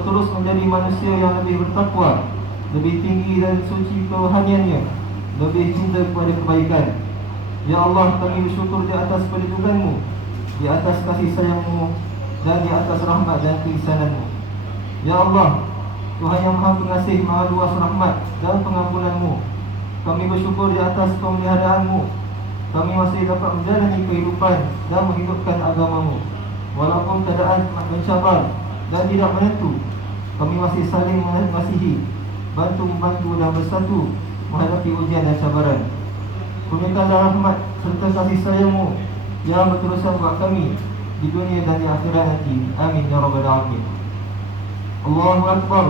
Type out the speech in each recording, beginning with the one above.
untuk terus menjadi manusia yang lebih bertakwa, lebih tinggi dan suci kerohaniannya, lebih cinta kepada kebaikan. Ya Allah, kami bersyukur di atas perlindungan-Mu, di atas kasih sayang-Mu, dan di atas rahmat dan keisanan-Mu. Ya Allah, Tuhan yang Maha Pengasih, Maha Luas rahmat dan pengampunan-Mu, kami bersyukur di atas pemeliharaan-Mu. Kami masih dapat menjalani kehidupan dan menghidupkan agama-Mu. Walaupun keadaan mencabar dan tidak menentu, kami masih saling mengasihi, bantu-membantu dan bersatu menghadapi ujian dan cabaran. Kurniakanlah rahmat serta kasih sayang-Mu yang berterusan buat kami di dunia dan di akhirat nanti. Amin ya rabbal alamin. Allahu akbar,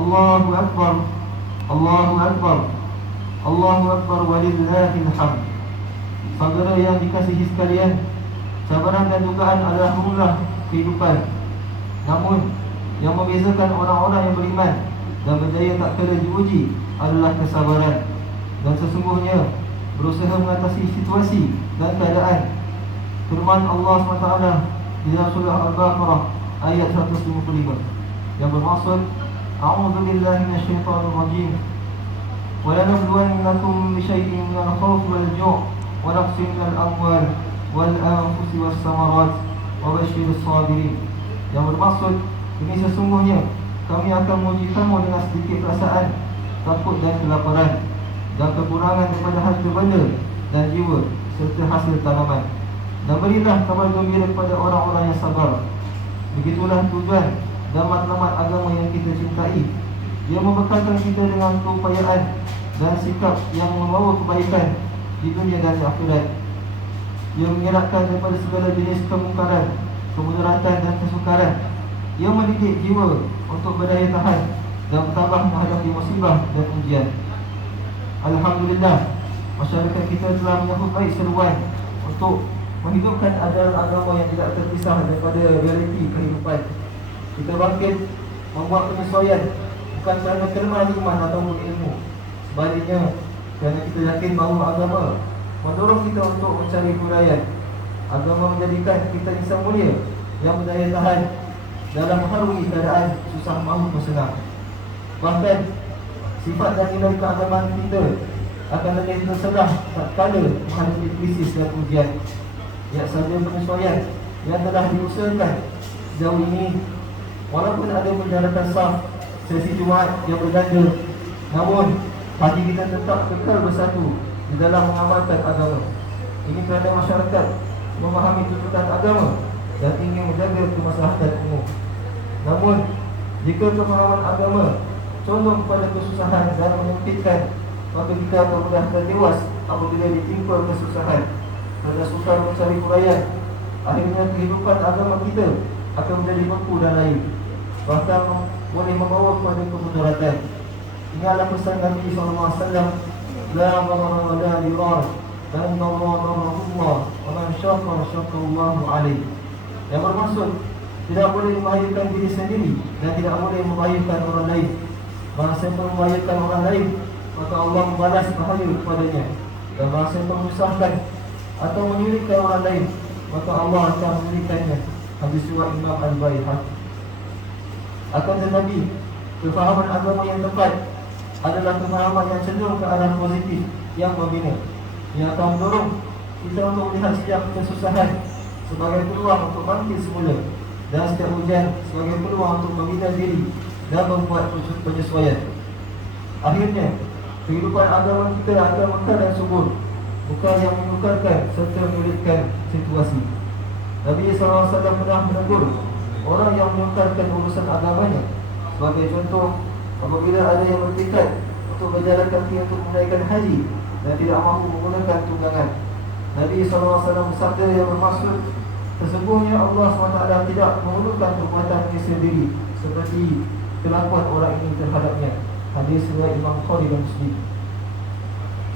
Allahu akbar, Allahu akbar, Allahu akbar walillahil hamd. Saudara yang dikasihi sekalian, cabaran dan dugaan adalah rumah kehidupan. Namun yang membezakan orang-orang yang beriman dan berjaya tak kala diuji adalah kesabaran. Dan sesungguhnya berusaha mengatasi situasi dan keadaan. Firman Allah SWT di dalam surah Al-Baqarah ayat 155 yang bermaksud, A'udzu billahi minasyaitonir rajim. Wa lanabluwannakum bisyai'in minal khawfi wal ju' wa naqsin minal amwal wal anfusi was samarat wa basyirus sabirin. Yang bermaksud, ini sesungguhnya kami akan menguji kamu dengan sedikit perasaan takut dan kelaparan, dan kekurangan daripada harta benda dan jiwa serta hasil tanaman. Dan berilah kabar gembira kepada orang-orang yang sabar. Begitulah tujuan dan matlamat agama yang kita cintai. Ia membekalkan kita dengan keupayaan dan sikap yang membawa kebaikan di dunia dan di akhirat. Ia mengelakkan daripada segala jenis kemungkaran, kemudaratan dan kesukaran. Ia mendidik jiwa untuk berdaya tahan dan bertabah menghadapi musibah dan ujian. Alhamdulillah, masyarakat kita telah menyambut baik seruan untuk menghidupkan ajaran agama yang tidak terpisah daripada realiti kehidupan. Kita bangkit membuat penyesuaian bukan kerana kelemahan iman atau ilmu. Sebaliknya, kerana kita yakin bahawa agama mendorong kita untuk mencari huraian. Agama menjadikan kita insan mulia yang berdaya tahan dalam mengharungi keadaan susah maupun senang. Bahkan sifat dan nilai keagamaan kita akan lebih tersedah tak kala menghadapi krisis dan ujian. Ya saja penyesuaian yang telah diusahakan sejauh ini, walaupun ada penjarakan sah sesi Jumaat yang berganda, namun hati kita tetap kekal bersatu di dalam mengamalkan agama. Ini kerana masyarakat memahami tuntutan agama dan ingin menjaga kemaslahatan umum. Namun, jika pemahaman agama condong kepada kesusahan dan menyempitkan, maka kita akan mudah terjewas apabila ditimpa kesusahan dan sukar mencari huraian. Akhirnya kehidupan agama kita akan menjadi beku dan lain, bahkan boleh membawa kepada kemudaratan. Ini adalah pesan Nabi SAW, La marara la dirar, dan Allah wa man syakar syakarallahu alaih. Yang bermaksud, tidak boleh membahayakan diri sendiri dan tidak boleh membahayakan orang lain. Barang siapa membahayakan orang lain, maka Allah membalas bahaya kepadanya. Dan barang siapa menyusahkan atau menyulitkan orang lain, maka Allah akan menyulitkannya. Hadis riwayat Imam Al-Baihaqi. Akan tetapi, kefahaman agama yang tepat adalah kefahaman yang cenderung ke arah positif, yang membina, yang akan mendorong kita untuk melihat setiap kesusahan sebagai peluang untuk bangkit semula, dan setiap ujian sebagai peluang untuk membina diri dan membuat penyesuaian. Akhirnya, kehidupan agama kita akan mekar dan subur, bukan yang menukarkan serta menyulitkan situasi. Nabi SAW pernah menegur orang yang menukarkan urusan agamanya. Sebagai contoh, apabila ada yang bertekad untuk berjalan kaki untuk menunaikan haji dan tidak mampu menggunakan tunggangan, Nabi SAW bersabda yang bermaksud, sesungguhnya Allah SWT tidak memerlukan perbuatan sendiri seperti kelakuan orang ini terhadapnya. Hadis riwayat Imam Bukhari dan Muslim.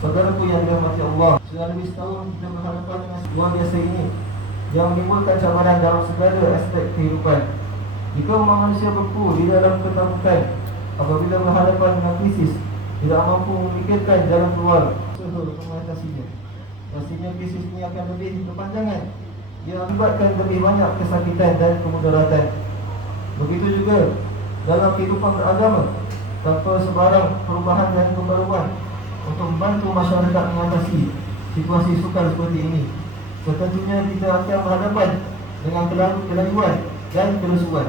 Saudaraku yang dirahmati Allah, sudah lebih setahun kita berhadapan dengan luar biasa ini yang menimbulkan cabaran dalam segala aspek kehidupan. Jika manusia beku di dalam ketakutan apabila berhadapan dengan krisis, tidak mampu memikirkan jalan keluar, usaha mengatasinya. Pastinya krisis ini akan lebih berpanjangan, ia akibatkan lebih banyak kesakitan dan kemudaratan. Begitu juga dalam kehidupan beragama tanpa sebarang perubahan dan pembaruan untuk membantu masyarakat mengatasi situasi sukar seperti ini. Setentunya kita akan berhadapan dengan kelajuan dan kerusuhan.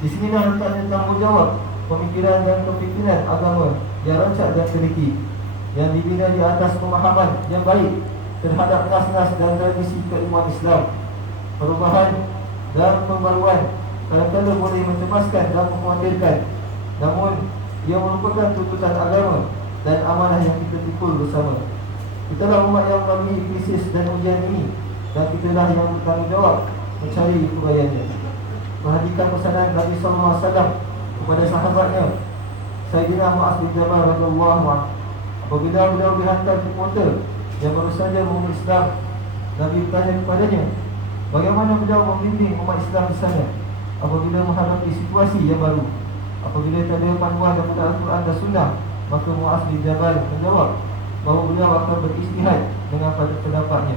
Di sinilah letaknya tanggungjawab pemikiran dan kepimpinan agama yang rancak dan teliti, yang dibina di atas pemahaman yang baik terhadap nas-nas dan tradisi keilmuan Islam. Perubahan dan pembaruan kadang-kadang boleh mencemaskan dan mengkhawatirkan, namun ia merupakan tuntutan agama dan amanah yang kita pikul bersama. Kitalah umat yang melalui krisis dan ujian ini, dan kitalah yang bertanggungjawab mencari kebaikannya. Perhatikan pesanan Nabi SAW kepada sahabatnya Sayyidina Mu'adz bin Jabal radhiyallahu anhu. Apabila beliau dihantar ke kota yang baru saja memeluk Islam, Nabi bertanya kepadanya bagaimana beliau membimbing umat Islam di sana apabila menghadapi situasi yang baru. Apabila tak ada panduan daripada Al-Quran dan Sunnah, maka Mu'adz bin Jabal menjawab bahawa beliau akan beristihad dengan pendapatnya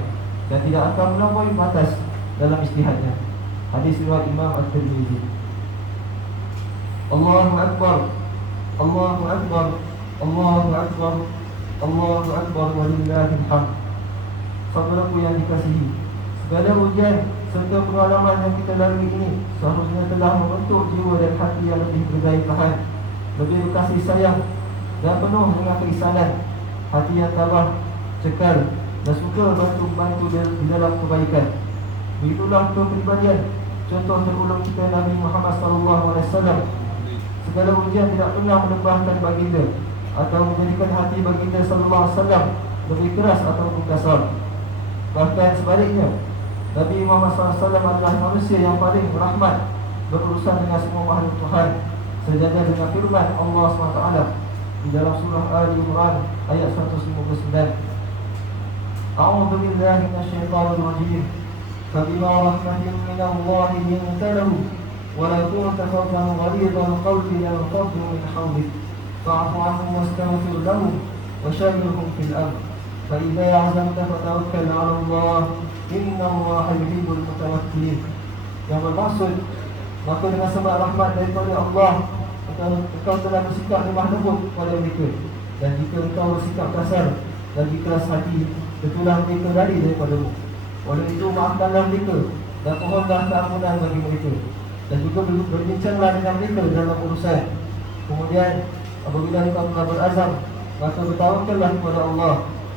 dan tidak akan melampaui batas dalam istihadnya. Hadis riwayat Imam At-Tirmizi. Allahu Akbar, Allahu Akbar, Allahu Akbar, Allahu Akbar, walillahil hamd. Saudaraku yang dikasihi, segala ujian serta pengalaman yang kita lalui ini seharusnya telah membentuk jiwa dan hati yang lebih berdaya tahan, lebih berkasih sayang dan penuh dengan keisanan, hati yang tabah, cekal dan suka bantu-bantu di dalam kebaikan. Begitulah kepribadian contoh terulung kita Nabi Muhammad SAW. Segala ujian tidak pernah melembahkan baginda atau menjadikan hati baginda SAW lebih keras atau kasar. Bahkan sebaliknya, Nabi Muhammad SAW adalah manusia yang paling rahmat, berurusan dengan semua makhluk Tuhan, sejajar dengan firman Allah SWT di dalam surah Ali Imran ayat 159. A'udzu billahi minasyaitonir rajim. فبما رحمة من الله لنت له ولو كنت فظا غليظ القلب لانفضوا من حولك فاعف عنهم واستغفر لهم وشاورهم في الأمر فإذا عزمت فتوكل على الله إن الله يحب المتوكلين. Yang bermaksud, maka dengan sebab rahmat daripada Allah engkau telah bersikap lemah lembut kepada mereka, dan jika engkau bersikap kasar dan ikhlas hati, tentulah mereka lari daripadamu. Oleh itu maafkanlah mereka dan mohonlah keampunan bagi mereka, dan juga berbincanglah dengan mereka dalam urusan. Kemudian apabila engkau telah berazam, maka bertawakallah kepada Allah.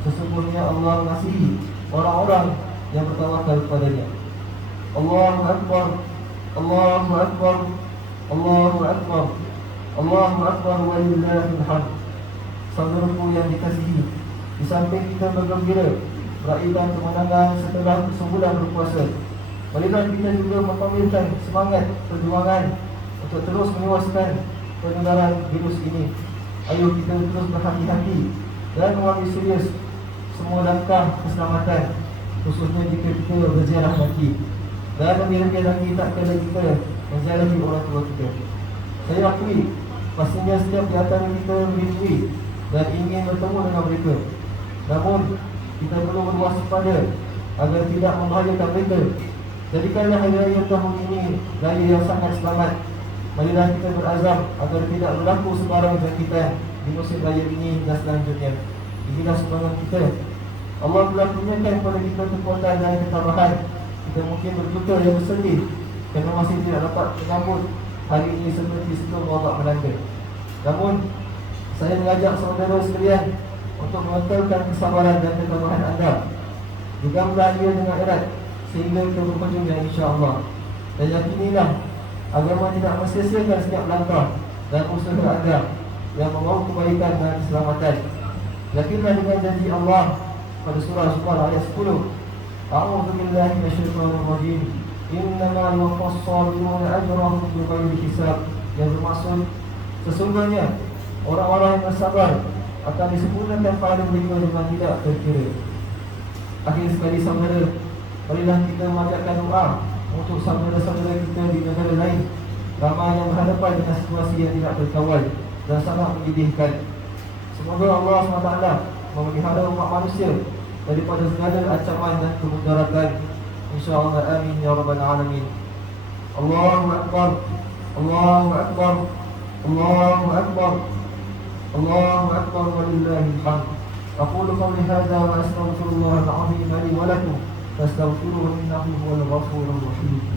Sesungguhnya Allah mengasihi orang-orang yang bertawakal kepadanya. Allahu Akbar, Allahu Akbar, Allahu Akbar, Allahu Akbar, walillahil hamd. Saudaraku yang dikasihi, di samping kita bergembira meraihkan kemenangan setelah sebulan berpuasa, marilah kita juga memamerkan semangat perjuangan untuk terus menewaskan penularan virus ini. Ayo kita terus berhati-hati dan mengambil serius semua langkah keselamatan, khususnya jika kita berziarah nanti, dan lebih-lebih lagi tak kala kita menziarahi orang tua kita. Saya akui pastinya setiap di antara kita merindu dan ingin bertemu dengan mereka, namun kita perlu berwaspada agar tidak membahayakan mereka. Jadikanlah hari raya tahun ini raya yang sangat selamat. Marilah kita berazam agar tidak berlaku sebarang jangkitan di musim raya ini dan selanjutnya. Inilah sumbangan kita. Allah telah kurniakan kepada kita kekuatan dan ketabahan. Kita mungkin berduka yang bersedih kerana masih tidak dapat menyambut hari ini seperti sebelum wabak melanda. Namun saya mengajak saudara sekalian untuk mengekalkan kesabaran dan ketabahan anda. Juganglah ia dengan erat sehingga kita berhujung dengan insya-Allah. Dan yakinilah agama tidak mensia-siakan setiap langkah dan usaha anda yang membawa kebaikan dan keselamatan. Yakinlah dengan janji Allah pada surah Zumar ayat 10. A'udzu billahi minasyaitonir rajim. Innama yuwaffas sabiruna ajrahum bighairi hisab. Yang bermaksud, sesungguhnya orang-orang yang bersabar akan disempurnakan pahala mereka dengan tidak terkira. Akhir sekali saudara, marilah kita memanjatkan doa untuk saudara-saudara kita di negara lain, ramai yang berhadapan dengan situasi yang tidak terkawal dan sangat menyedihkan. Semoga Allah SWT memelihara umat manusia daripada segala ancaman dan kemudaratan. InsyaAllah, amin ya rabbal alamin. Allahu Akbar, الله أكبر الله أكبر الله أكبر ولله الحمد. أقول قولي هذا وأستغفر الله العظيم لي ولكم فاستغفروه إنه هو الغفور الرحيم.